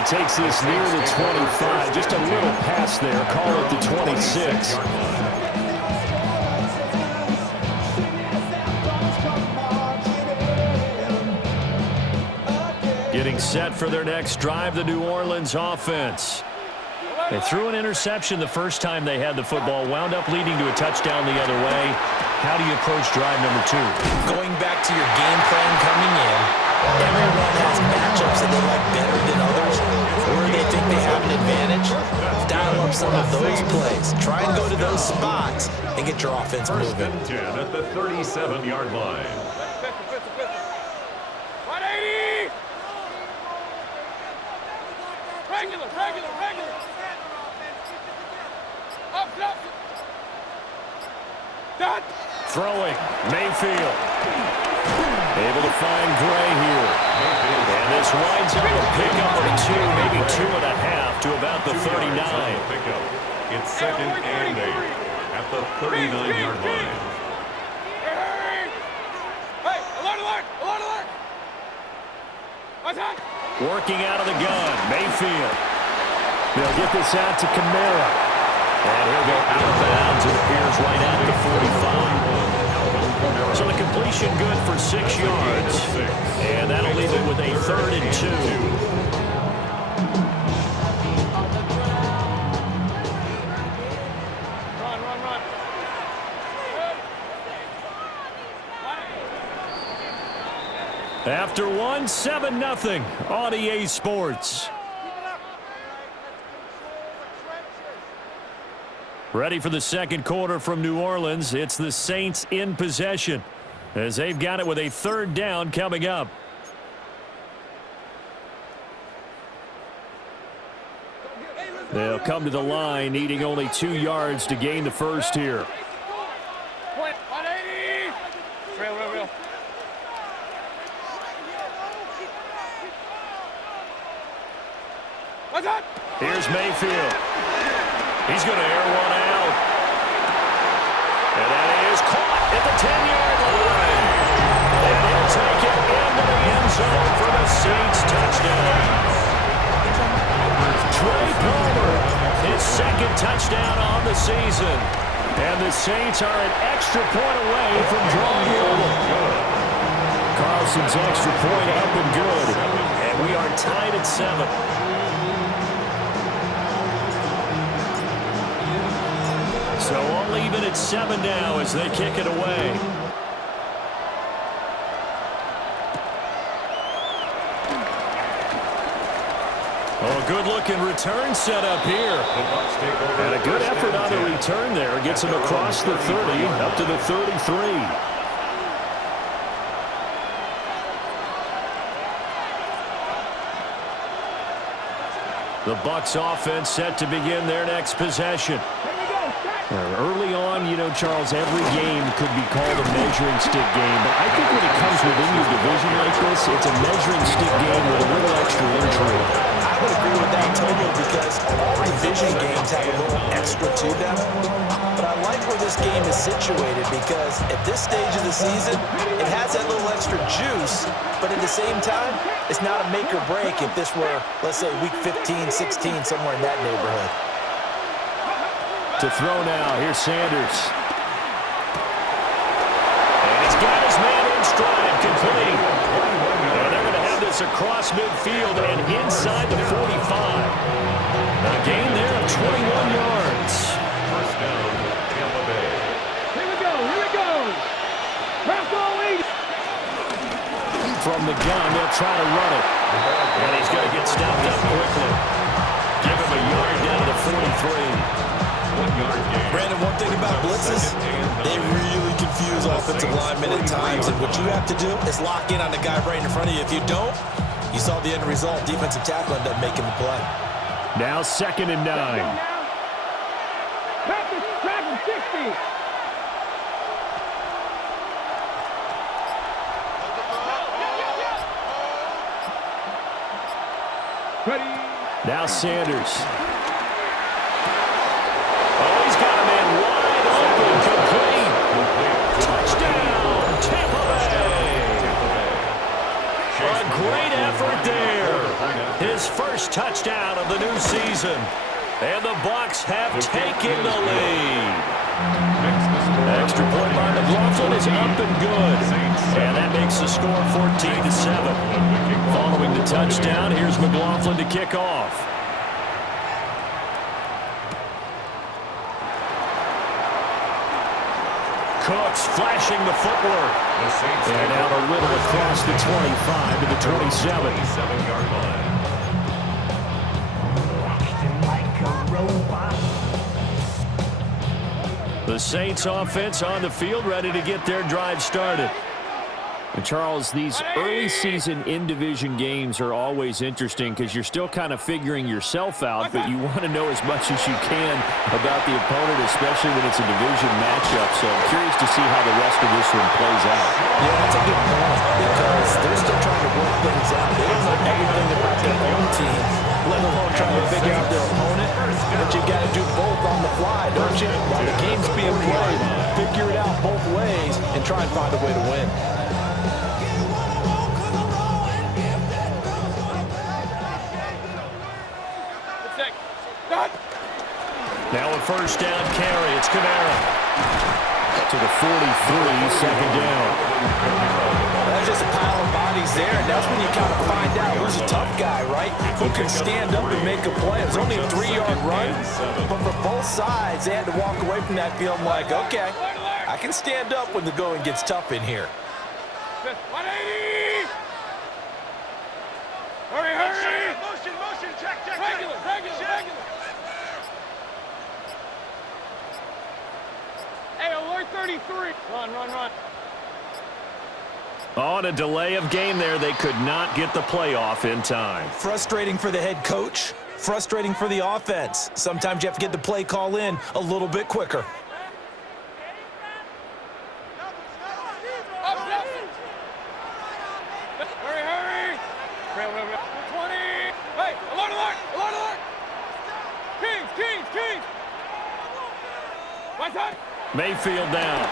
he takes this near the 25. Just a little pass there. Call it the 26. Getting set for their next drive, the New Orleans offense. They threw an interception the first time they had the football, wound up leading to a touchdown the other way. How do you approach drive number 2? Going back to your game plan coming in, everyone has matchups that they like better than others, where they think they have an advantage. Dial up some of those plays. Try and go to those spots and get your offense moving. First and 10 at the 37-yard line. Regular. Up. Done. Throwing, Mayfield. Able to find Gray here. And this winds up a pickup of 2, maybe 2.5 to about the 39. It's second and 8 at the 39-yard line. Hey, alert! Attack! Working out of the gun, Mayfield. They'll get this out to Kamara. And he'll go out of bounds. It appears right at the 45. So the completion good for 6 yards. And that'll leave it with a 3rd and 2. After 1, 7-0 on EA Sports. Ready for the second quarter from New Orleans. It's the Saints in possession as they've got it with a 3rd down coming up. They'll come to the line needing only 2 yards to gain the first here. Real. Here's Mayfield. He's going to air one out. And that is caught at the 10-yard line. And he'll take it into the end zone for the Saints touchdown. Trey Palmer, his 2nd touchdown on the season. And the Saints are an extra point away from drawing level. Carlson's extra point up and good. And we are tied at 7. So all even at 7 now as they kick it away. Oh, good-looking return set up here. And a good effort on the return there. Gets him across the 30, up to the 33. The Bucs offense set to begin their next possession. Early on, you know, Charles, every game could be called a measuring stick game. But I think when it comes within your division like this, it's a measuring stick game with a little extra intrigue. I would agree with that totally because all division games have a little extra to them. But I like where this game is situated because at this stage of the season, it has that little extra juice. But at the same time, it's not a make or break if this were, let's say, week 15, 16, somewhere in that neighborhood. To throw now, here's Sanders. And he's got his man in stride, complete. And they're going to have this across midfield and inside the 45. A gain there of 21 yards. First down, Tampa Bay. Here we go. Craft all 8. From the gun, they'll try to run it. And he's going to get stopped up quickly. Give him a yard down to the 43. Brandon, one thing about blitzes, they really confuse offensive linemen at times, and what you have to do is lock in on the guy right in front of you. If you don't, you saw the end result. Defensive tackle ended up making the play. Now 2nd and 9. Practice 60. Ready. Now Sanders. Oh, he's got a man wide open, complete. Touchdown, Tampa Bay. A great effort there. His first first touchdown of the new season. And the Bucs have taken the lead. Extra point by McLaughlin is up and good. And that makes the score 14-7. Following the touchdown, here's McLaughlin to kick off. Cooks flashing the footwork. And out a little across the 25 to the 27-yard line. The Saints offense on the field, ready to get their drive started. And Charles, these early season in-division games are always interesting because you're still kind of figuring yourself out, but you want to know as much as you can about the opponent, especially when it's a division matchup. So I'm curious to see how the rest of this one plays out. Yeah, that's a good point because they're still trying to work things out. They don't know everything about their own team, let alone trying to figure out their opponent. But you've got to do both on the fly, don't you? While the game's being played, figure it out both ways and try and find a way to win. Now a first down carry. It's Kamara. To the 43, second down. That's just a pile of bodies there, and that's when you kind of find out who's a tough guy, right? Who can stand up and make a play. It was only a 3-yard run, but for both sides, they had to walk away from that feeling like, okay, I can stand up when the going gets tough in here. 180! Hurry, hurry! Motion, check. Regular. Hey, alert 33. Run. On a delay of game there, they could not get the playoff in time. Frustrating for the head coach, frustrating for the offense. Sometimes you have to get the play call in a little bit quicker. Hurry. 20. Hey, alert. Kings. Right side. Mayfield down.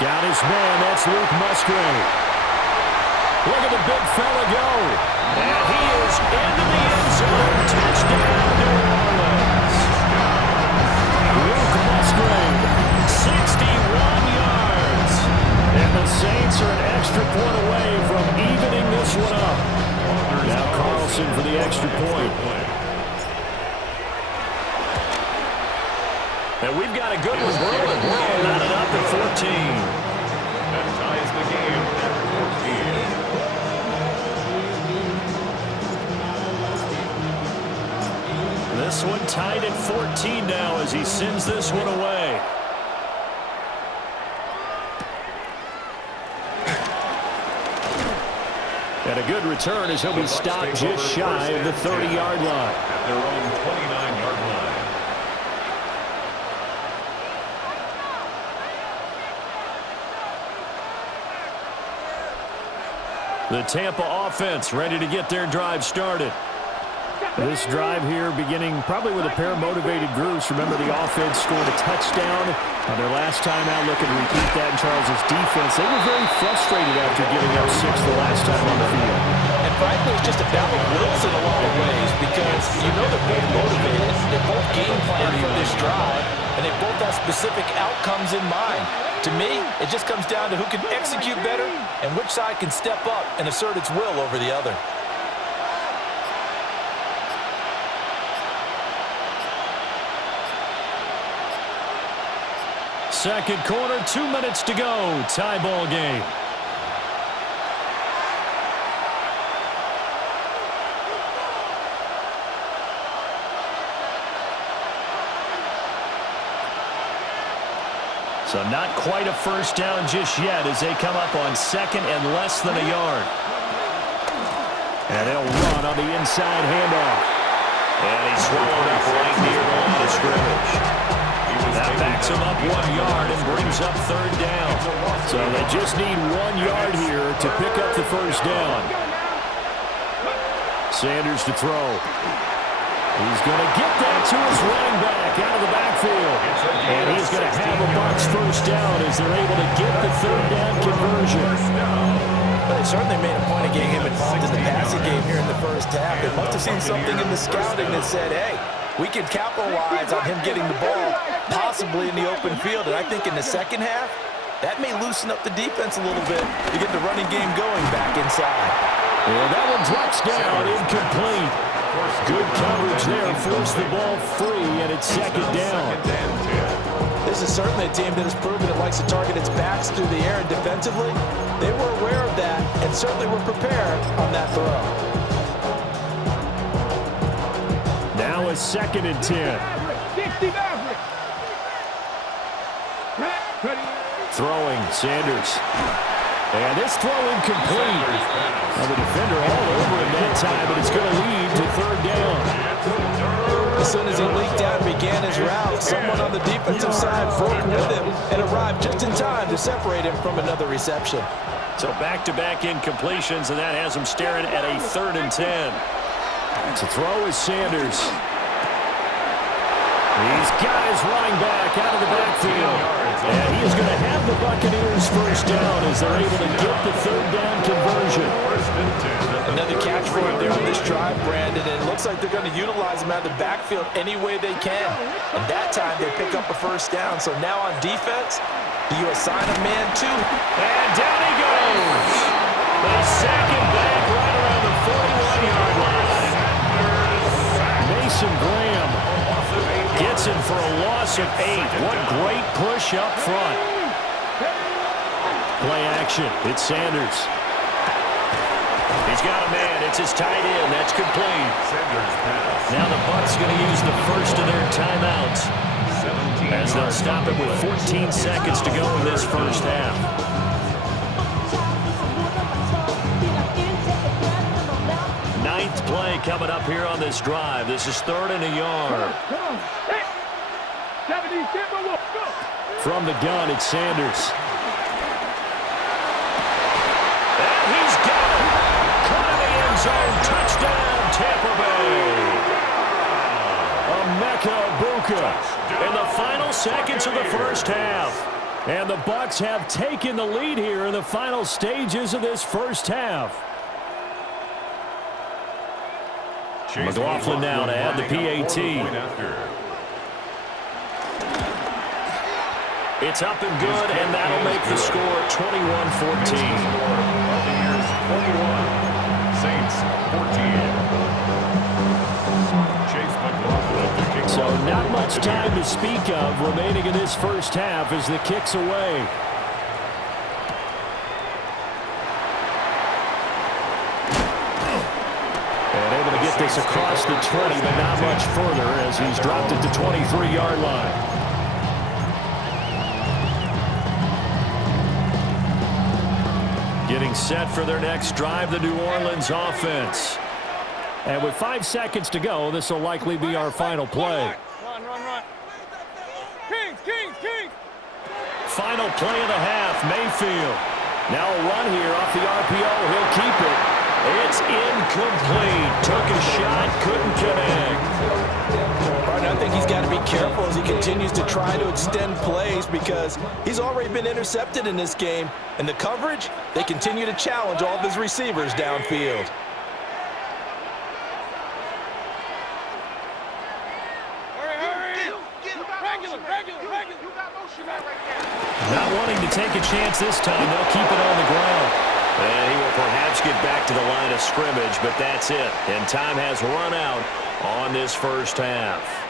Got his man. That's Luke Musgrave. Look at the big fella go. And he is into the end zone. Touchdown, New Orleans. Luke Musgrave, 61 yards. And the Saints are an extra point away from evening this one up. Now Carlson for the extra point. And we've got a good one brewing. We're knotted up at 14. That ties the game at 14. This one tied at 14 now as he sends this one away. And a good return as he'll be stopped just shy of the 30-yard line. At their own 29-yard line. The Tampa offense ready to get their drive started. This drive here beginning probably with a pair of motivated groups. Remember, the offense scored a touchdown on their last time out. Looking to repeat that in Charles' defense. They were very frustrated after giving up 6 the last time on the field. And frankly, it's just a battle of wills in a lot of ways because you know they're both motivated. They both game plan for this drive, and they both have specific outcomes in mind. To me, it just comes down to who can execute better and which side can step up and assert its will over the other. Second quarter, 2 minutes to go. Tie ball game. So not quite a first down just yet as they come up on second and less than a yard. And they'll run on the inside handoff. And he swallowed up right near the line of scrimmage. That backs him up 1 yard and brings up third down. So they just need 1 yard here to pick up the first down. Sanders to throw. He's going to get that to his running back out of the backfield. And he's going to have a Bucs first down as they're able to get the third down conversion. They certainly made a point of getting him involved in the passing game here in the first half. They must have seen something in the scouting that said, hey, we can capitalize on him getting the ball, possibly in the open field. And I think in the second half, that may loosen up the defense a little bit to get the running game going back inside. And that one drops down, incomplete. Good coverage there, forced the ball free, and it's second down. This is certainly a team that has proven it likes to target its backs through the air, and defensively, they were aware of that and certainly were prepared on that throw. Now a 2nd and 10. Throwing, Sanders. And this throw incomplete. Now the defender all over him that time, but it's going to lead to 3rd down. As soon as he leaked out and began his route, someone on the defensive side broke with him and arrived just in time to separate him from another reception. So back-to-back incompletions, and that has him staring at a 3rd and 10. To throw is Sanders. He's got his running back out of the backfield. And he is going to have the Buccaneers first down as they're able to get the 3rd down conversion. Another catch for him there on this drive, Brandon, and it looks like they're going to utilize him out of the backfield any way they can. And that time they pick up a first down. So now on defense, do you assign a man to? And down he goes. They sack him back right around the 41-yard line. Mason Graham gets him for a loss of 8. What great push up front. Play action. It's Sanders. He's got a man. It's his tight end. That's complete. Now the Bucs going to use the first of their timeouts as they'll stop it with 14 seconds to go in this first half. Ninth play coming up here on this drive. This is 3rd and a yard. From the gun, it's Sanders. And he's got it. Caught in the end zone. Touchdown, Tampa Bay. Emeka Egbuka in the final seconds of the first half. And the Bucs have taken the lead here in the final stages of this first half. McLaughlin now to add the PAT. It's up and good, and that'll make the score 21-14. Buccaneers 21, Saints 14. So not much time to speak of remaining in this first half as the kick's away. And able to get this across the 20, but not much further as he's dropped it to 23-yard line. Getting set for their next drive, the New Orleans offense. And with 5 seconds to go, this will likely be our final play. Run. Kings. Final play of the half, Mayfield. Now a run here off the RPO. He'll keep it. It's incomplete. Took a shot, couldn't connect. I think he's got to be careful as he continues to try to extend plays because he's already been intercepted in this game. And the coverage, they continue to challenge all of his receivers downfield. Not wanting to take a chance this time. They'll keep it on the ground. And he will perhaps get back to the line of scrimmage, but that's it. And time has run out on this first half.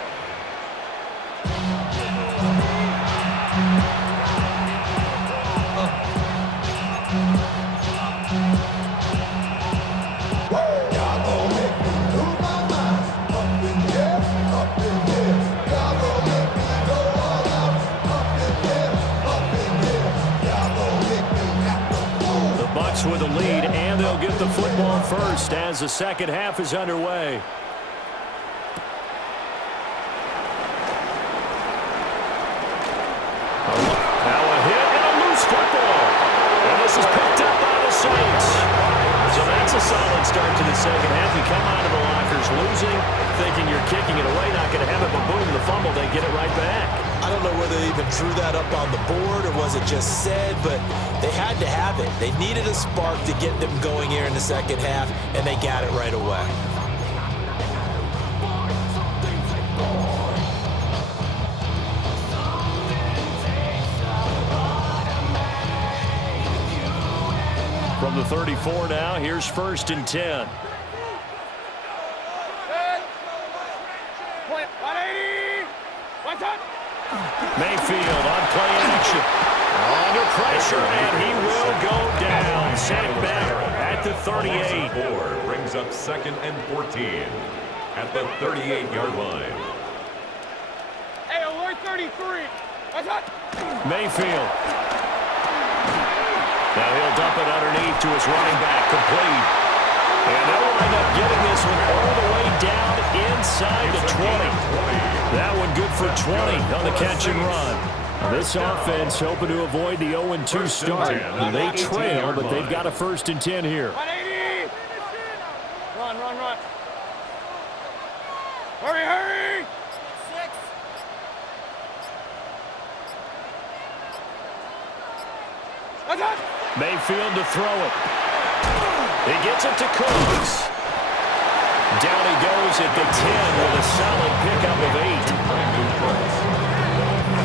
With a lead, and they'll get the football first as the second half is underway. Now a hit and a loose football. And this is picked up by the Saints. So that's a solid start to the second half. You come out of the lockers losing, thinking you're kicking it away, not going to have it, but boom, the fumble, they get it right back. I don't know whether they even drew that up on the board or was it just said, but they had to have it. They needed a spark to get them going here in the second half, and they got it right away. From the 34 now, here's 1st and 10. Mayfield on play action. Under pressure, and he will go down. Sacked back at the 38. Brings up 2nd and 14 at the 38-yard line. Hey, alert 33. Mayfield. Now he'll dump it underneath to his running back, complete. And they'll wind up getting this one all the way down inside the 20. That one good for 20 on the catch and run. This offense hoping to avoid the 0-2 start. They trail, but they've got a 1st and 10 here. 180. Run. Hurry. 6. Mayfield to throw it. He gets it to Cooks. Down he goes at the 10 with a solid pickup of 8.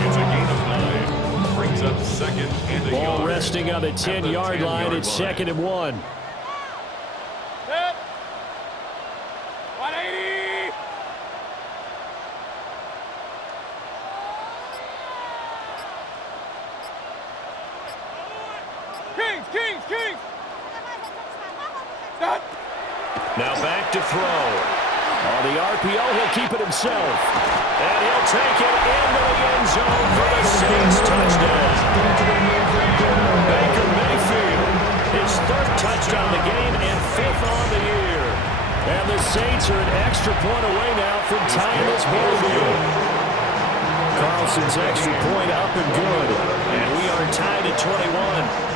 It's a gain of 9. Brings up 2nd and a Ball yard. resting on the 10-yard line. It's 2nd and 1. 180. Kings. Now back to throw. On the RPO, he'll keep it himself. And he'll take it into the end zone for the Saints touchdown. Baker Mayfield, his 3rd touchdown of the game and 5th on the year. And the Saints are an extra point away now from tying this ball game. Carlson's extra point up and good. And we are tied at 21.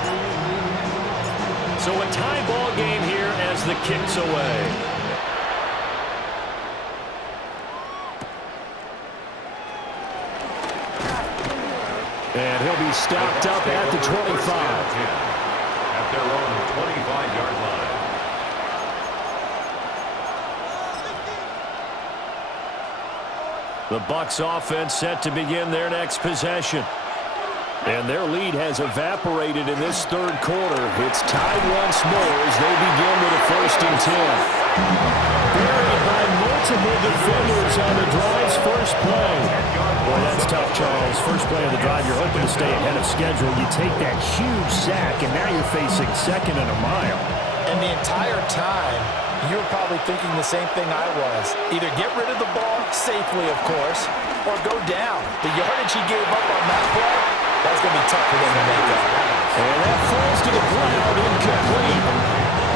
So a tie ball game here as the kick's away. And he'll be stopped up at the 25. At their own 25-yard line. The Bucs offense set to begin their next possession. And their lead has evaporated in this 3rd quarter. It's tied once more as they begin with a 1st and 10. Buried by multiple defenders on the drive's first play. Boy, that's tough, Charles. First play of the drive, you're hoping to stay ahead of schedule. You take that huge sack, and now you're facing 2nd and a mile. And the entire time, you were probably thinking the same thing I was. Either get rid of the ball, safely, of course, or go down. The yardage he gave up on that play, that's going to be tough for them to make up. And that falls to the ground, incomplete.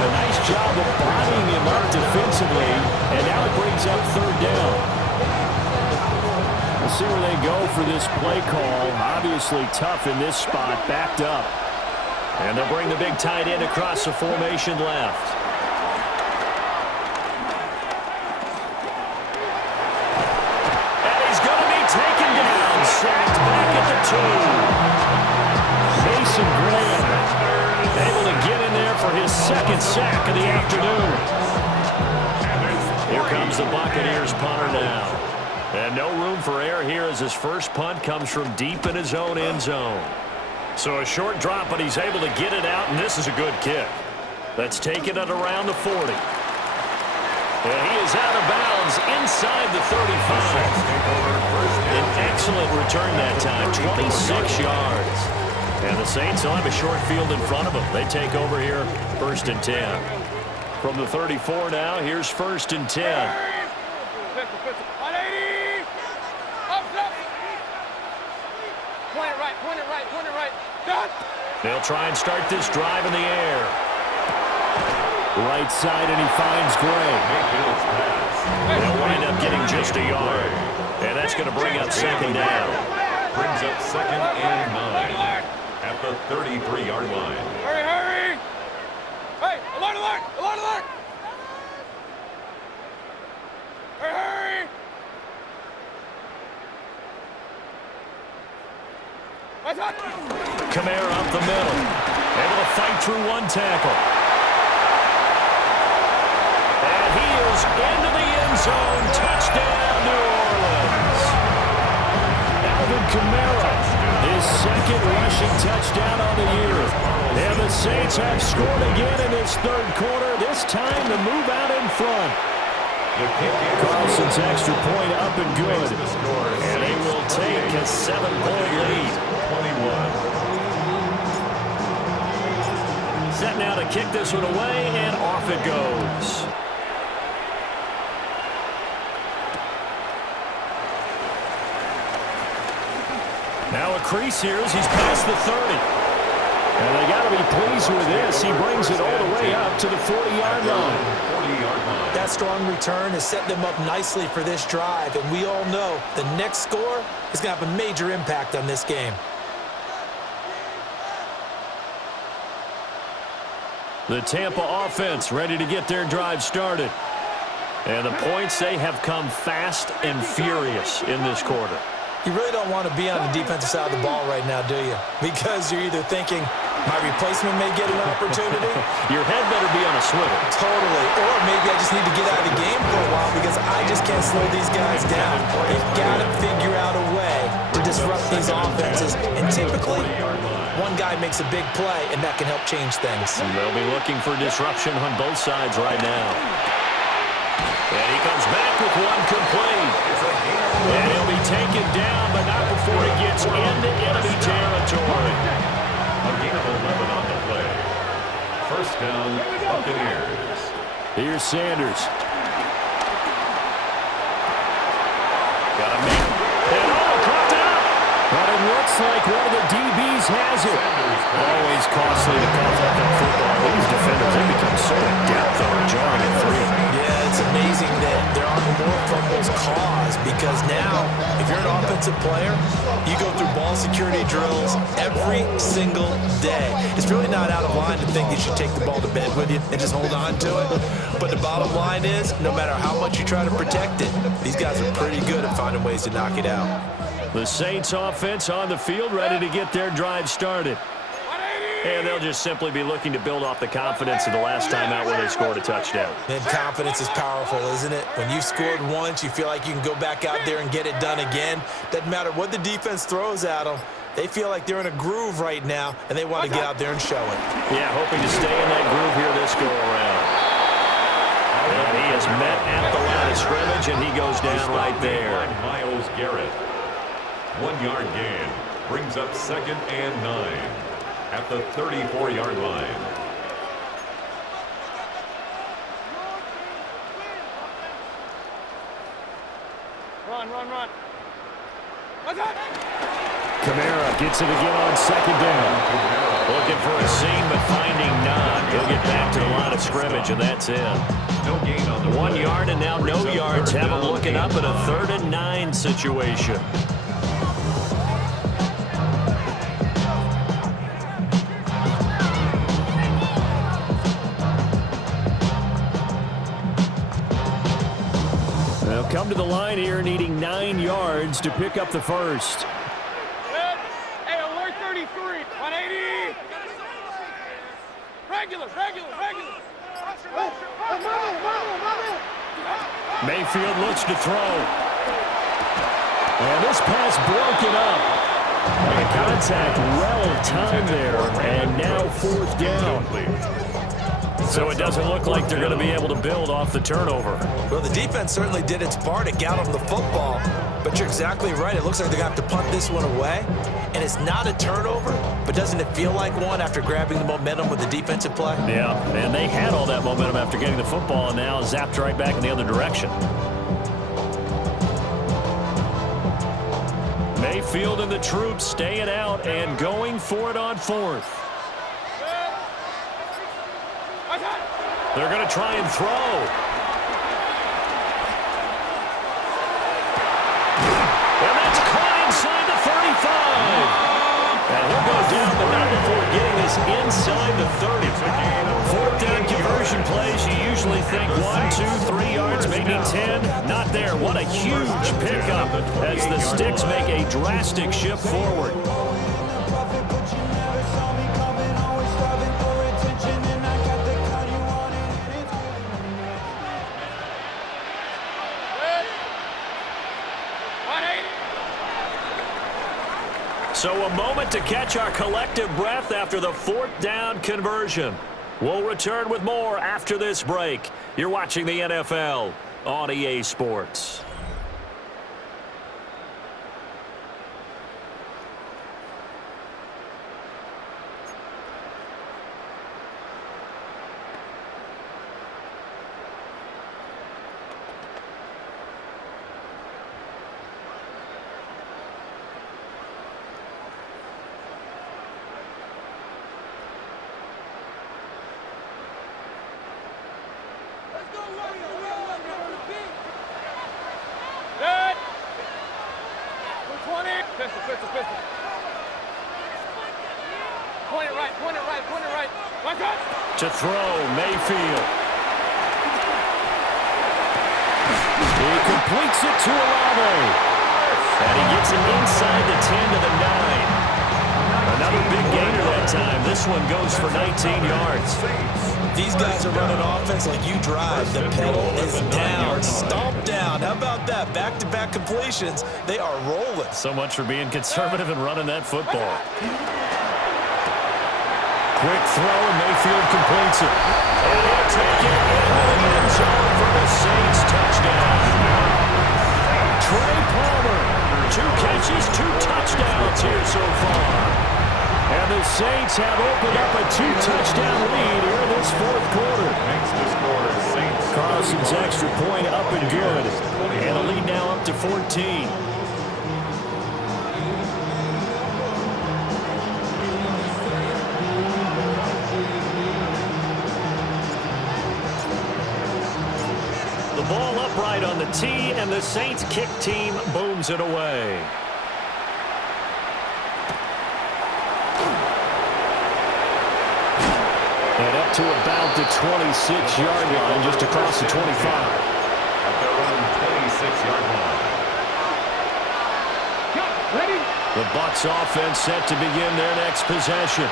A nice job of bodying him up defensively, and now it brings up 3rd down. We'll see where they go for this play call. Obviously tough in this spot, backed up. And they'll bring the big tight end across the formation left. And he's going to be taken down, sacked back at the 2. Mason Graham able to get in there for his 2nd sack of the afternoon. Here comes the Buccaneers punter now. And no room for error here as his first punt comes from deep in his own end zone. So a short drop, but he's able to get it out, and this is a good kick. That's taken it around the 40. And he is out of bounds inside the 35. An excellent return that time, 26 yards. And the Saints will have a short field in front of them. They take over here, 1st and 10. From the 34 now, here's 1st and 10. 180. Up. Point it right. Done. They'll try and start this drive in the air. Right side, and he finds Gray. They'll wind up getting just a yard. And that's going to bring up 2nd down. Brings up 2nd and 9 at the 33-yard line. Hurry. Hey, alert. Hurry. Kamara up the middle. Able to fight through one tackle. And he is into the end zone. Touchdown, New Orleans. Alvin Kamara, his second rushing touchdown on the year. And the Saints have scored again in this third quarter, this time to move out in front. Carlson's extra point up and good. And they will take a 7-point lead. 21. Set now to kick this one away, and off it goes. Now a crease here as he's past the 30. And they got to be pleased with this. He brings it all the way up to the 40-yard line. That strong return has set them up nicely for this drive, and we all know the next score is going to have a major impact on this game. The Tampa offense ready to get their drive started. And the points, they have come fast and furious in this quarter. You really don't want to be on the defensive side of the ball right now, do you? Because you're either thinking, my replacement may get an opportunity. Your head better be on a swivel. Totally. Or maybe I just need to get out of the game for a while because I just can't slow these guys down. They've got to figure out a way to disrupt these offenses. And typically, one guy makes a big play, and that can help change things. And they'll be looking for disruption on both sides right now. And he comes back with one complete. And he'll be taken down, but not before he gets into enemy territory. A gain of 11 on the play. First down, Buccaneers. Here's Sanders. Got a man. And caught out. But it looks like one of the DBs has it. Always costly to cough up that football. These defenders, they become so adept on jarring it free. Yeah, it's amazing that there aren't more fumbles caused because now, if you're an offensive player, you go through ball security drills every single day. It's really not out of line to think you should take the ball to bed with you and just hold on to it. But the bottom line is, no matter how much you try to protect it, these guys are pretty good at finding ways to knock it out. The Saints offense on the field ready to get their drive started. And they'll just simply be looking to build off the confidence of the last time out where they scored a touchdown. And confidence is powerful, isn't it? When you've scored once, you feel like you can go back out there and get it done again. Doesn't matter what the defense throws at them. They feel like they're in a groove right now, and they want to get out there and show it. Yeah, hoping to stay in that groove here this go-around. And he is met at the line of scrimmage, and he goes down right there. Myles Garrett. 1-yard gain. Brings up 2nd and 9. At the 34-yard line. Run. Kamara gets it again on 2nd down. Looking for a seam, but finding none. He'll get back to the line of scrimmage, and that's it. No gain on the 1 yard and now no yards. Have him looking up at a 3rd and 9 situation. They'll come to the line here needing 9 yards to pick up the first. Hey, alert 33. 180. Regular. Mayfield looks to throw. And this pass broken up. And contact well timed there. And now 4th down. So it doesn't look like they're going to be able to build off the turnover. Well, the defense certainly did its part to get them the football. But you're exactly right. It looks like they're going to have to punt this one away. And it's not a turnover, but doesn't it feel like one after grabbing the momentum with the defensive play? Yeah, and they had all that momentum after getting the football and now zapped right back in the other direction. Mayfield and the troops staying out and going for it on 4th. They're going to try and throw. And that's caught inside the 35. And he'll go down, but not before getting this inside the 30. 4th down conversion plays, you usually think 1, 2, 3 yards, maybe 10. Not there. What a huge pickup as the Sticks make a drastic shift forward. So a moment to catch our collective breath after the fourth down conversion. We'll return with more after this break. You're watching the NFL on EA Sports. To throw, Mayfield. He completes it to Olave. And he gets it inside the 10 to the 9. Another big gainer that time. This one goes for 19 yards. These guys are running offense like you drive. The pedal is down, stomp down. How about that? Back-to-back completions. They are rolling. So much for being conservative and running that football. Quick throw, and Mayfield completes it. And he'll take it into the end zone for the Saints touchdown. Trey Palmer, 2 catches, 2 touchdowns here so far. And the Saints have opened up a 2-touchdown lead here in this fourth quarter. Carlson's extra point up and good. And the lead now up to 14. Ball upright on the tee, and the Saints kick team booms it away. And up to about the 26-yard line, just across the 25. At their own 26-yard line. Ready? The Bucs offense set to begin their next possession.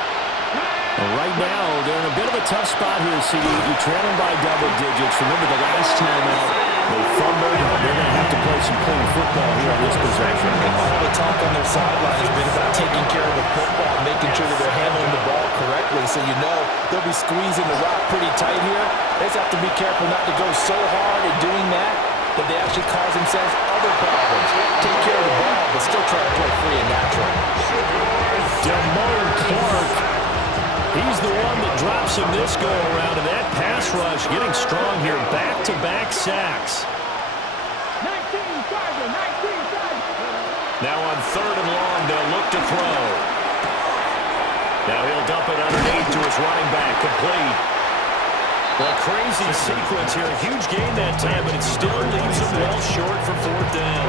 Right now, they're in a bit of a tough spot here, CD. You trail them by double digits. Remember the last time out, they fumbled. They're going to have to play some clean football here on this possession. And all the talk on their sideline has been about taking care of the football, making sure that they're handling the ball correctly. So you know they'll be squeezing the rock pretty tight here. They just have to be careful not to go so hard in doing that they actually cause themselves other problems. Take care of the ball, but still try to play free and natural. Damone Clark. He's the one that drops him this go-around, and that pass rush getting strong here. Back-to-back sacks. 19, Tiger, 19, Tiger. Now on 3rd and long, they'll look to throw. Now he'll dump it underneath to his running back, complete. Well, crazy sequence here. Huge gain that time, but it still leaves him well short for 4th down.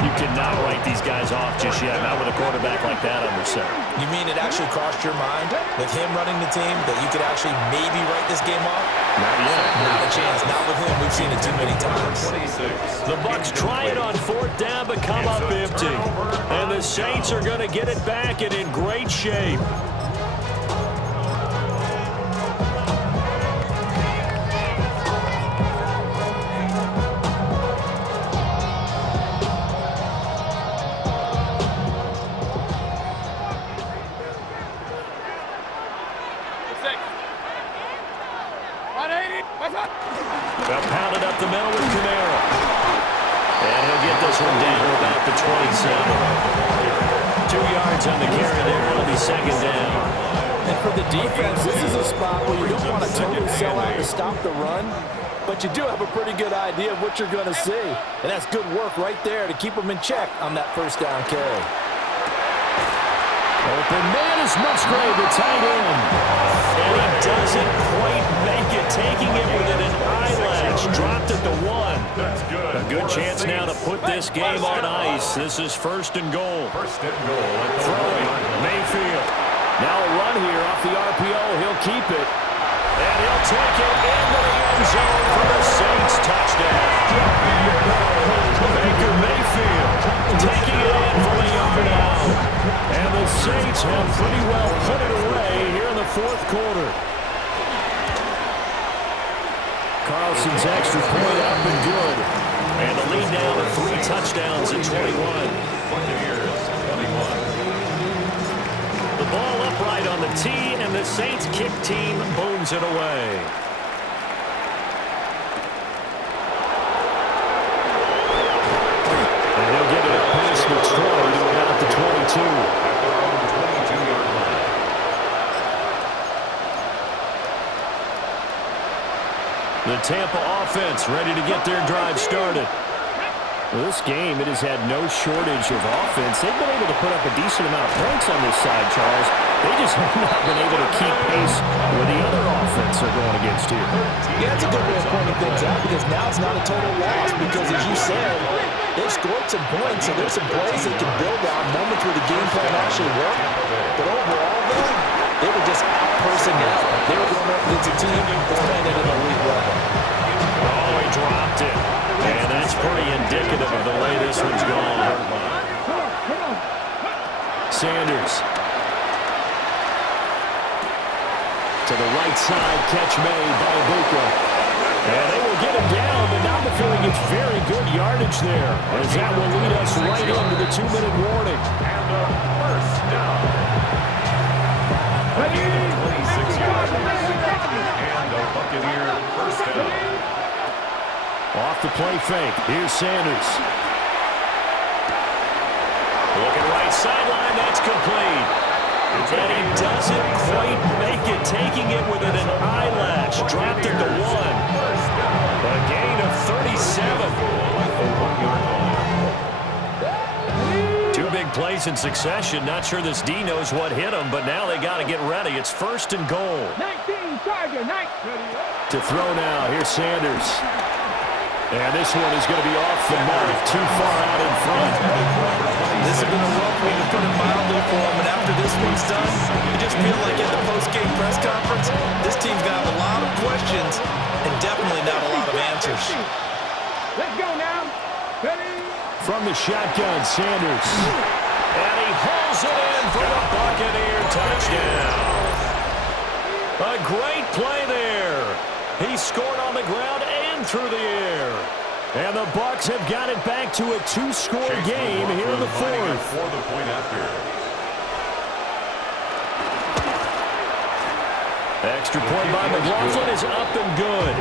You cannot write these guys off just yet, not with a quarterback like that under center. You mean it actually crossed your mind with him running the team that you could actually maybe write this game off? Not yet. Not a chance. Not with him. We've seen it too many times. The Bucs try it on 4th down, but come up empty. And the Saints are going to get it back and in great shape. They'll pound it up the middle with Camaro. And he'll get this one down to about the 27. 2 yards on the carry there. It'll be 2nd down. And for the defense, this is a spot where you don't want to totally sell out to stop the run, but you do have a pretty good idea of what you're going to see. And that's good work right there to keep them in check on that 1st down carry. Open man is Musgrave, the tight end. And he doesn't quite make it, taking it within an eyelash. Dropped at the 1. That's good. A good chance now to put this game on ice. This is 1st and goal. 1st and goal. Throwing, Mayfield. Now a run here off the RPO. He'll keep it. And he'll take it into the end zone for the Saints touchdown. Baker Mayfield taking it in from a yard out. And the Saints have pretty well put it away here in the 4th quarter. Carlson's extra point up and good. And the lead down to 3 touchdowns at 21. Buccaneers 21. PAT, and the Saints kick team booms it away. And he'll get it up past the 20 to about the 22. At their own 22-yard line. The Tampa offense ready to get their drive started. Well, this game, it has had no shortage of offense. They've been able to put up a decent amount of points on this side, Charles. They just have not been able to keep pace with the other offense they're going against here. Yeah, that's a good way of pointing things out because now it's not a total loss because, as you said, they've scored some points, so there's some plays they can build on, moments where the game plan actually worked. But overall, though, they were just out-personnel. They were going up against a team that's playing at an elite level. Oh, he dropped it. And that's pretty indicative of the way this one's gone. Sanders. To the right side, catch made by Ibuka. And they will get him down, but now the feeling it's very good yardage there, as that will lead us right into the 2-minute warning. And the first down. Again, 26 yards. And the Buccaneer first down. Off the play fake. Here's Sanders. Looking right sideline. That's complete. And he doesn't quite make it. Taking it within an eyelash. Dropped it to 1. A gain of 37. 2 big plays in succession. Not sure this D knows what hit him, but now they got to get ready. It's 1st and goal. 19, Charger, 19. To throw now. Here's Sanders. And this one is going to be off the mark, too far out in front. This has been a rough one to put it mildly for them, and after this one's done, you just feel like at the post-game press conference, this team's got a lot of questions and definitely not a lot of answers. Let's go now. Ready? From the shotgun, Sanders. And he hauls it in for the Buccaneer touchdown. A great play there. He scored on the ground and through the air. And the Bucs have got it back to a 2-score game here in the 4th. For the point after. Extra point by McLaughlin is up and good.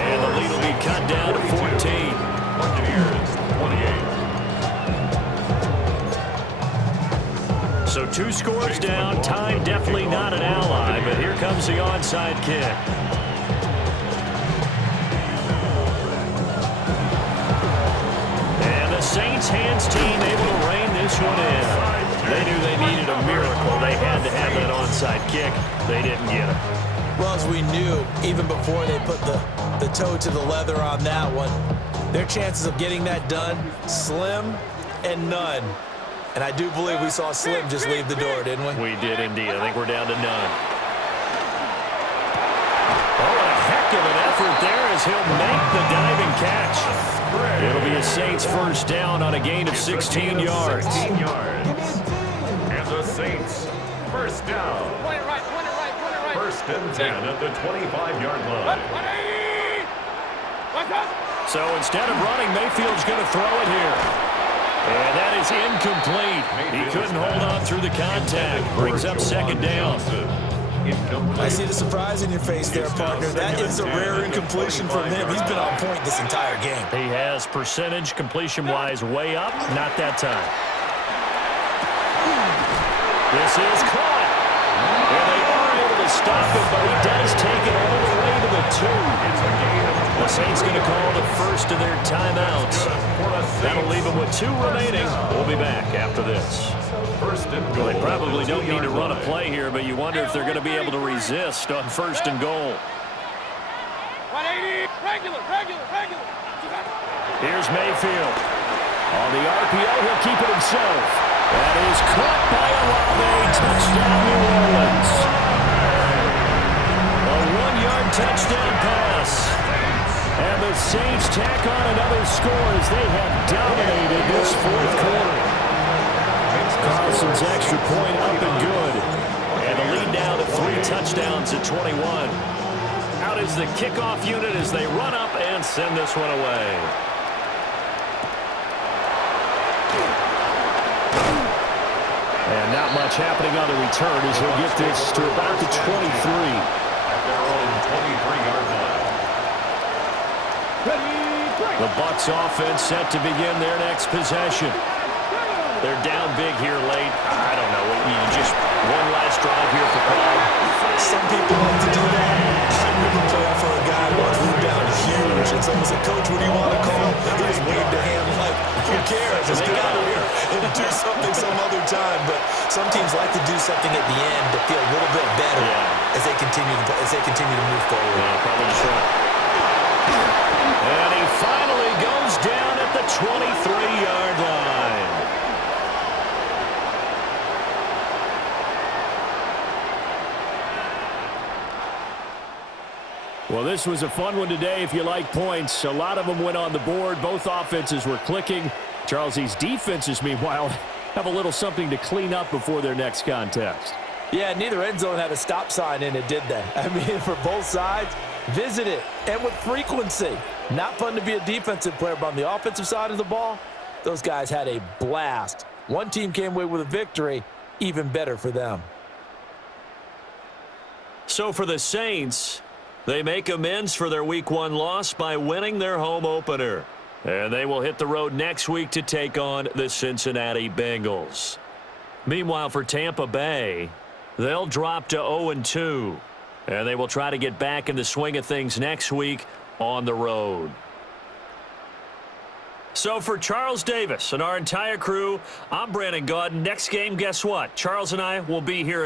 And the lead will be cut down to 14. Buccaneers 28. So 2 scores down. Time definitely not an ally, but here comes the onside kick. Saints hands team able to rein this one in. They knew they needed a miracle. They had to have that onside kick. They didn't get it. Well, as we knew, even before they put the toe to the leather on that one, their chances of getting that done, slim and none. And I do believe we saw Slim just leave the door, didn't we? We did indeed. I think we're down to none. Oh, a heck of an effort there as he'll make the diving catch. It'll be a Saints first down on a gain of 16 yards. 16 yards. And the Saints first down. Point it right. 1st and 10 at the 25-yard line. What's up? So instead of running, Mayfield's going to throw it here. And that is incomplete. He couldn't hold on through the contact. Brings up 2nd down. I see the surprise in your face there, partner. That is a rare incompletion from him. He's been on point this entire game. He has percentage completion-wise way up. Not that time. This is caught. And they are able to stop it, but he does take it all the way to the 2. The Saints going to call the first of their timeouts. That'll leave them with 2 remaining. We'll be back after this. Well, they probably don't need to run a play here, but you wonder if they're going to be able to resist on 1st and goal. 180. Regular. Here's Mayfield. On the RPO, he'll keep it himself. That is caught by Olave. Touchdown, New Orleans. A 1-yard touchdown pass. And the Saints tack on another score as they have dominated this 4th quarter. Carlson's extra point up and good. And the lead now to 3 touchdowns at 21. Out is the kickoff unit as they run up and send this one away. And now Not much happening on the return as he'll get this to about the 23. At their own 23-yard line. The Bucs offense set to begin their next possession. They're down big here late. I don't know. Just one last drive here for pride. Some people like to do that. I remember playing for a guy once who was down huge, and someone said, "Coach, what do you want to call?" He just waved a hand like, "Who cares? Just get out of here and do something some other time." But some teams like to do something at the end to feel a little bit better as they continue to move forward. Yeah, probably just right. And he finally goes down at the 23-yard line. Well, this was a fun one today if you like points. A lot of them went on the board. Both offenses were clicking. Charles, these defenses, meanwhile, have a little something to clean up before their next contest. Yeah, neither end zone had a stop sign in it, did they? I mean, for both sides, visit it, and with frequency. Not fun to be a defensive player, but on the offensive side of the ball, those guys had a blast. One team came away with a victory, even better for them. So for the Saints, they make amends for their Week 1 loss by winning their home opener. And they will hit the road next week to take on the Cincinnati Bengals. Meanwhile, for Tampa Bay, they'll drop to 0-2. And they will try to get back in the swing of things next week on the road. So for Charles Davis and our entire crew, I'm Brandon Gaudin. Next game, guess what? Charles and I will be here